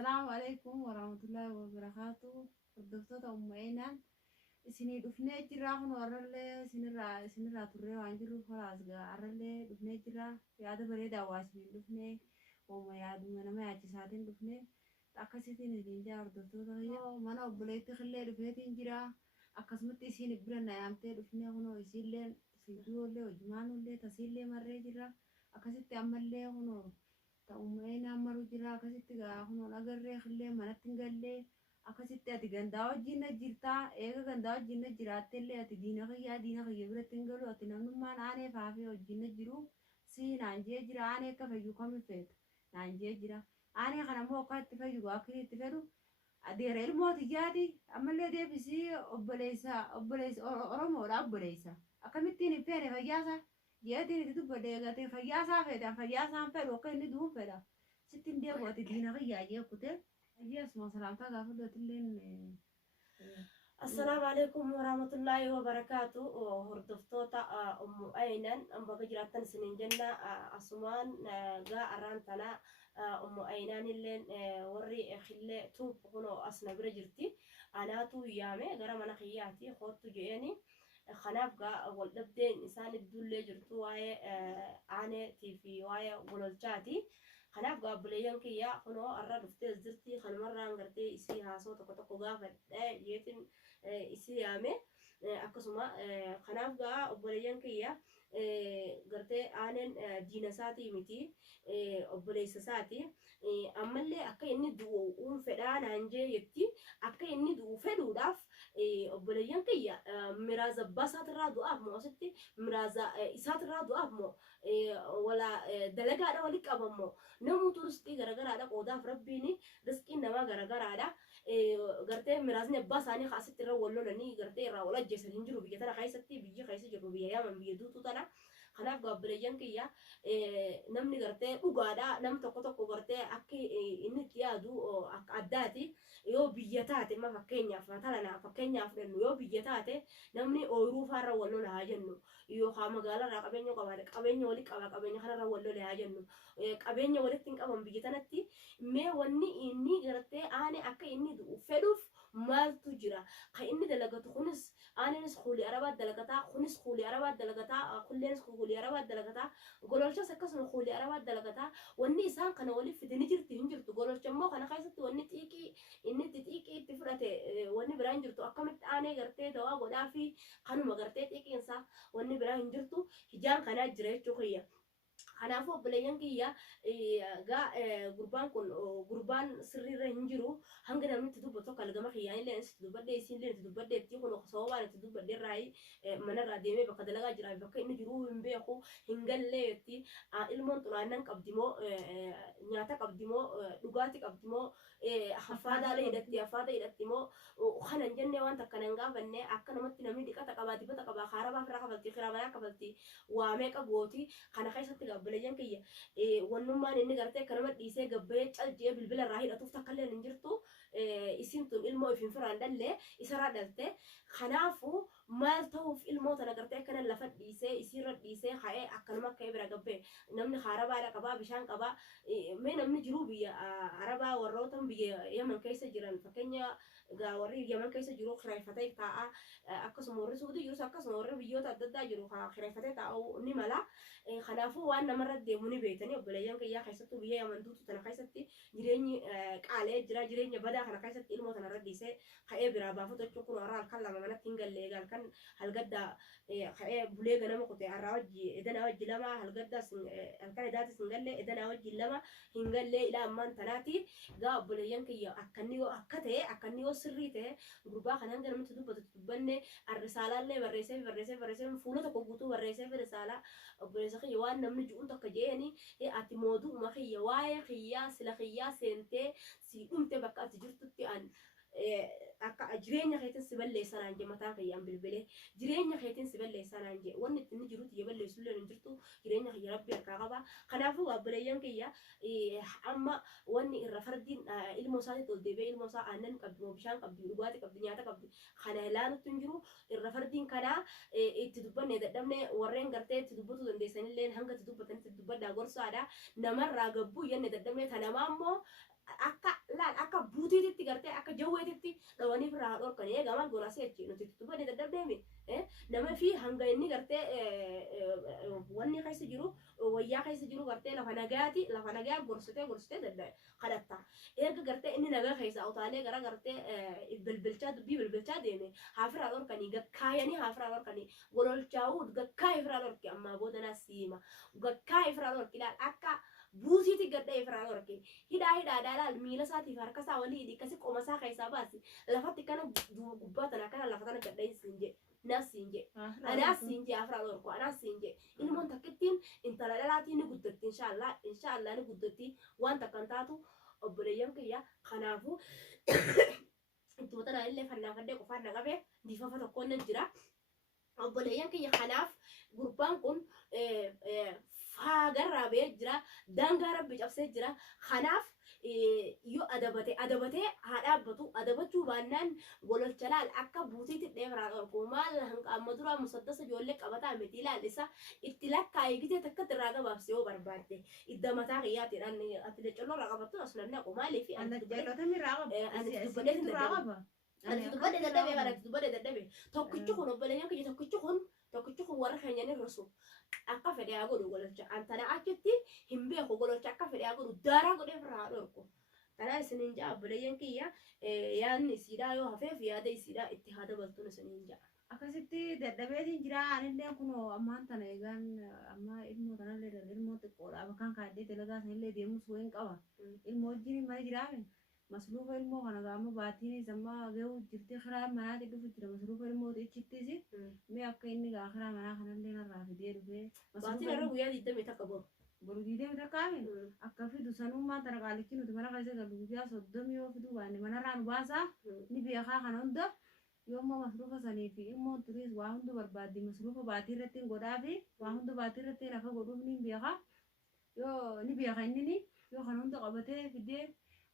السلام عليكم ورحمة الله وبركاته. الدكتور أم عينان سني دفنة جرا هون ورلة سنرا ترى وانجلو خلاص جا عرلة دفنة جرا يا ده بريد أواسمين دفنة وما يا دو أنا ما يجي ساعتين دفنة أكاسيتين الدنيا الدكتور هي ما أنا بقولي تخلي دفنة جرا أكاسمت سين برنا يامتى دفنة هون يسيلن سيدو ولا وجمان ولا تسيلة مرة جرا أكاسيت أمل له هون ta'ummee naannoo jira akkasitti gaafa agarree illee manatti hin galle akkasitti ati gandaa wajjin jirtaa eega gandaa wajjin jiraatte illee ati diina kiyya biratti hin galu ati namnummaan aanee faafee wajjin jiru si naan jee jira aanee akka fayyu kami feeta naan jee jira aanee kana immoo akka itti fayyu akka itti fedhu adeera ilmooti jaati ammallee deebisii obboleessa oromoodha obboleessa akkamittiin hin feene fayyaasaa. Jadi itu pada kata fayasa feda fayasa sampai lokal ini dulu feda. Sitin dia buat dina ke ya dia kutel. Dia semua salam tak aku dah tulen. السلام عليكم ورحمة الله وبركاته. هردفتوتا أم أينن أم بقجراتن سنين جنة أسمان جاء أرانتنا أم أينن اللي وري خلة توب هنا أصلا برجرتي أنا تو يامي جرى من خياتي خدت جيني خناف جا والدبدين إنسان الدولة جرتو واي أنا تيفي واي وللجاتي خناف جا بليان كيا خنو أرى دفتة زرتي خن مرة عن إسي هاسو تكتكو جافت يتن إسي يامي أكسما خناف جا بليان كيا قرتي أنا دينا ساتي متي أبليس ساتي أما اللي أكا إني دو فدان عنجي يتي أكا إني دو فدو داف أبليان كيا مرازا باسات رادو أب مو ستي مرازا إسات رادو أب مو ولا دلقا دا وليك أب مو نمو ترسكي غرغر دا قوداف ربيني رسكي نما غرغر دا قرتي مرازني باساني خاصتي را ولو لني قرتي را ولا جسد هنجرو بيجي ترى خايستي بيجي خايسي جرو بيجي يا من بيدو تنا خناف قبليان كيا نمني قرتي وقادا نم تقو قرتي أكي إني تيادو أداتي يو بيجتاتي ما فكينيا فتلنا فكينيا فلنو يو بيجتاتي نمني أورو فارا ولو لها جنو يو خام قالا را قبينيو قبالك قبينيو ولك قبا قبينيو خنا را ولو لها جنو قبينيو ولك تنك أبن بيجتانتي مي وني إني قرتي أنا أكي إني دو فدوف مال تجرا كإني دلقت خنس أنا نس خولي أربعة دلقتا خنس خولي أربعة دلقتا كل نس خولي أربعة دلقتا قولش سكس خولي أربعة دلقتا وني إنسان كنا ولي في دنيجر تهنجر تقولش جمو كنا خايسة وني تيكي إني تيكي تفرت وني برانجر تو أكملت أنا قرتي دوا ودا في كانوا ما قرتي تيكي إنسان وني برانجر تو هجان كنا جريت شوكية أنا فوق بليان كيا جا قربان كون قربان سرير هنجرو هنجنا من تدوب بتوقع لجماعة يعني لين تدوب بدي يسين لين تدوب بدي تيجون وخصوصا على تدوب بدي راي من الراديمي بقدر لقى جرا بقى إنه جرو من بيخو هنجل ليتي المون طلعنا كبديمو نياتا كبديمو لغاتي كبديمو حفاظة ليدتي حفاظة يدتيمو وخنا نجنة وان تكننجا بني أكنا متنا ميدي كتكباتي بتكبا خاربا فرا كبلتي خرابا كبلتي وامك أبوتي خنا خيسة بليان كيا ونما إني قرتي كلمة ديسة قبيت الجيب البلا راهي أتوفى كلنا نجرتو إسنتم المو في فران دلة إسرع دلته خنافو ما توف الموت أنا قرتي كنا لفت ديسة يصير ديسة خاي أكلمة كبيرة قبي نمني خاربا على كبا بشان كبا من نمني جروبي عربا وروتم بي يمن كيس جيران فكنيا قاوري يمن كيس جرو خريفتي تاع أكسم ورسو دي يوسف أكسم ور بيوت أددا جرو خريفتي تاع نملا خنافو وأنا مرة ديموني بيتني وبلايان كيا خيستو بيا يمن دوتو تنا خيستي جريني قالة جريني بدا خنا خيست الموت أنا رديسة خاي برابا فتو تشوكو نورا الكلام ما نتنقل لي قال كان هالقدا خاي بولي أنا ما كنت أراجي إذا أنا أوجي لما هالقدا الكان داتي سنقل لي إذا أنا أوجي لما هنقل لي إلى أمان تناتي قا بلايان كيا أكنيو أكنيو سريته غربا خنا عندنا من تدوب تدوبني الرسالة اللي بريسة فولو تكوبوتو بريسة في رسالة بريسة خي وان نمني جون تكجيني أتي موضوع ما خي واي خيا سلا خيا سنتي سيدوم تبقى تجرت تيان أجرين خيتن سبل لسان عنجي متى خيام بالبلة جرين خيتن سبل لسان عنجي وان تنجروت يبل يسول نجرتو جرين خي ربي الكعبة خنافو أبليان كيا أما وان الرفردين الموساد تودي الموساد أنن قبل بشان قبل لغات قبل نياتا قبل خنالانو تنجرو الرفردين كنا تدوبنا دمنا ورين قرتي تدوبتو دندسين لين هنگا تدوبتن تدوبت داغور سادا نمر راغبو ين دمنا تنامامو أكا لا gartee akka jawweetitti dhawanii firraa dhorkanii eegaa maal goonaa seechi nuti tubbanii dadhabdeemi nama fi hanga inni gartee wanni keessa jiru wayyaa keessa jiru gartee lafa nagaa gorsitee kadhatta eega gartee inni nagaa keessa utaalee gara gartee bilbilchaa deeme haafirraa dhorkanii gakkaayanii haafirraa dhorkanii gololchaa'uu gakkaayee firraa dhorki ammaa boodanaa siima gakkaayee firraa dhorki laal akka buusiiti gadhee firraa dhorki hidhaa laal miila isaatiif harka isaa walii hidhi akkasi qoma isaa keessaa baasi lafatti kana gubbaa tana kana lafa tana gadhee siinje nasinje anasinje afra lorko anasinje ilmoon takkittiin intala dhalaatii ni guddatti inshallah ni guddatti waan takkan taatu obboleeyyan kiyya kanaafu intoota na illee fannaafadhee qofaan na qabee diifafa tokkoon jira obboleeyyan kiyya kanaaf gurbaan kun faagarraa ba'ee jira daangaa rabbi cabsee jira kanaaf yoo adabatee haa dhaabbatu adabachuu baannaan gololchalaal akka buutiitti dheeraa dhorku maal hanqaama duraa musaddasa ijoollee qabataa miti ilaalisa itti lakkaa'ee gitee takkatti irraa gabaabsee yoo barbaadde idda mataa qiyyaatiidhaan ati lecolloo irraa qabattu as nan naqu maaliif dubbadde dadhabe tokkichi kun obboleeyyan kiyya tokkichi kun warra keenyan irra su akka fedhe haa godhu gololcha antana achitti hin beeku gololcha akka fedhe haa godhu daaraa godhee firraa dhorku tanaa isiniin ja'a obboleeyyan kiyya yaadni isiidhaa yoo hafeef yaada isiidhaa itti haa dabaltuun isiniin ja'a. Akkasitti dadhabeetiin jira anillee kunoo ammaan tana eegaan amma ilmoo tanallee dhala ilmoo xiqqoodha bakkaan kaadhee dalagaa sanillee deemus wayin qaba ilmoo wajjin mana jiraame masruufa ilmoo kana gaama baatiin samma ga'u jirti karaa manaatti dhufu jira masruufa ilmoo ichittis mee akka inni gaa karaa manaa kanallee narraa fidee dhufee baatiin irra guyyaa 20 takka boru diidee takkaame akka fidu sanummaan tana qaalichi nuti mana keessa galu guyyaa 30 yoo fidu baanne manarraa nu baasaa ni beekaa kana hunda yoomma masruufa sanii fi ilmoon turiis waa hundu barbaaddi masruufa baatii irratti godhaa fi waa hundu baatii irratti lafa godhuuf ni beekaa yoo ni beeka inni yoo kana hunda qabatee fidee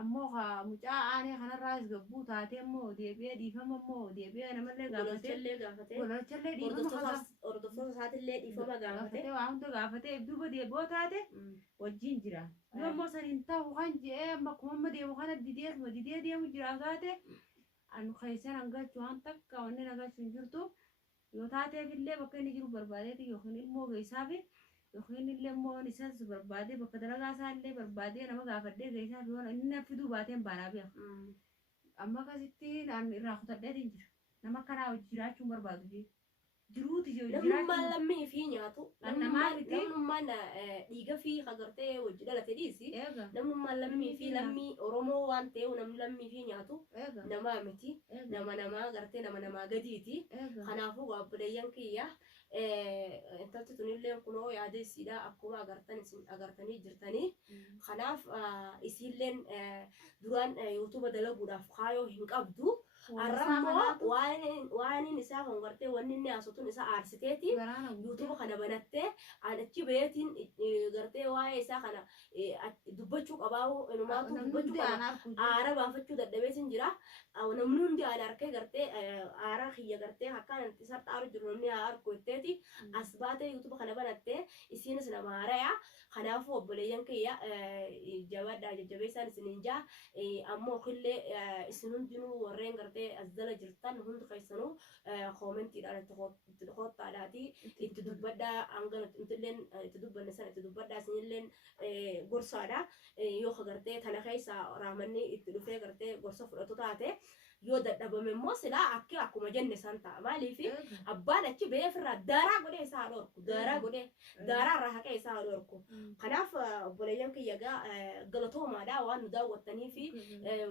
ammoo mucaa aanee kanarraas gabbuu taatee ammoo deebi'ee dhiifama ammoo deebi'ee namallee gaafatee gololchallee dhiifama hordoftoota isaatillee dhiifama gaafatee waa hunda gaafatee duuba deebi'oo taate wajjin jira yoo ammoo saniin ta'u kan je'ee amma akkuma amma deemu kana didee deemu jira taate anu keessan hangalchu waan takka wanni nagalchu hin jirtu yoo taateefillee bakka inni jiru barbaadeeti yookiin ilmoo geessaafi yookiin illee immoo isas barbaadee bakka dalagaa isaa illee barbaadee nama gaafadhee geessaaf yoo inni fiduu baateen baanaa beeka amma akkasitti irraa kutadheetiin jira nama kanaa jiraachuun barbaadu jiruuti namummaan lammii fi nyaatu namummaan dhiiga fi agartee wajji dhalate dhiisi namummaan lammii fi lammii oromoo waan ta'eef namni lammii fi nyaatu namaa miti nama agartee nama gadiiti kanaafuu obboleeyyan kiyya intalti tunillee kunoo yaada isiidha akkuma agartanii jirtanii kanaaf isiilleen duraan yuutuuba dalaguudhaaf kaayoo hin qabdu arrammoo waan isaa kan gartee wanni inni haasotun isaa aarsiteeti yuutuuba kana banattee achi baheetiin gartee waa'ee isaa kana dubbachuu qabaa'u inumaatu dubbachuu qaba aara baafachuu dadhabeetiin jira namni hundi aan harkee gartee aara kiyya gartee akkaan isatti aaru jiru namni haa arku jetteeti as baatee yuutuuba kana banattee isiinis nama haaraya kanaafuu obboleeyyan kiyya jabaadhaa jajjabeessaan isiniin jaa ammoo killee isin hundinuu warreen gartee as dala jirtan hundi keessanuu koomentiidhaan itti qottaadhaati itti dubbadhaa hanga intilleen itti dubbanne sana itti dubbadhaa isinilleen gorsaadha yoo gartee tana keessa raamanni itti dhufee gartee gorsa fudhatu taate yoo dadhabame immoo silaa akkuma jenne san ta'a maaliif abbaan achi ba'ee ofirraa daaraa godhee isaa dhorku daaraa irraa haqee isaa dhorku kanaaf obboleeyyan kiyya galatoomaadha waan nu daawwattanii fi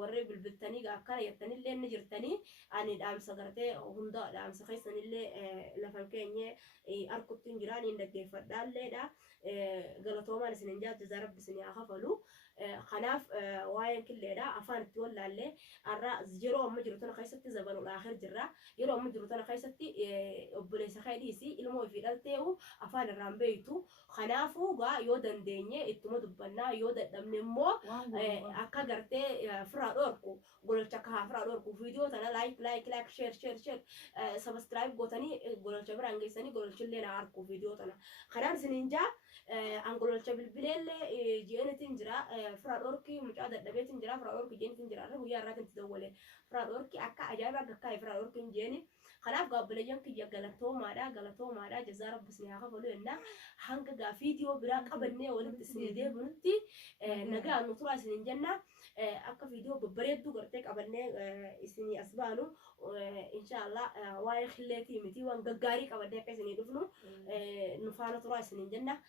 warree bilbiltanii akkana jettanillee ni jirtanii ani dhaamsa gartee hunda dhaamsa keessanillee lafan keenye arkuttiin jiraan hin dhaggeeffadhaalleedha galatoomaan isinin jaajjazaa rabbi isinii haa kafalu kanaaf waa'een killeedha afaan itti wallaallee arraa yeroo amma jiru tana keessatti zabanuudha akhir jirra yeroo amma jiru tana keessatti obboleessa keetiisi ilmoo ofii dhalteehu afaan irraan beeytu kanaafuu gaa yoo dandeenye ittuma dubbannaa yoo dadhabne immoo akka gartee firaa dhorku gololcha akka haa firaa dhorku viidiyoo tana laayik sheer sabskiraayib gootanii gololcha biraan geessanii gololchillee na arku viidiyoo tana kanaaf isiniin jaa angololcha bilbileellee ji'anitiin jira فراد أوركي مجاد الدبيت إنجرا فراد أوركي جيني إنجرا ويا راتم تدولي فراد أوركي أكا أجابة كاي فراد أوركي جيني خلاف قبل يوم كي جلتو ما دا جزارة بس نيا خفلو إننا هنگا غا فيديو براك قبلني ولد سنيدي بنتي نجا نطلع سنين جنة أكا فيديو ببريد قرتك قبلني سني أسبانو إن شاء الله واي خليتي متي وان قاري قبلني كسني دفنو نفعل طلع سنين جنة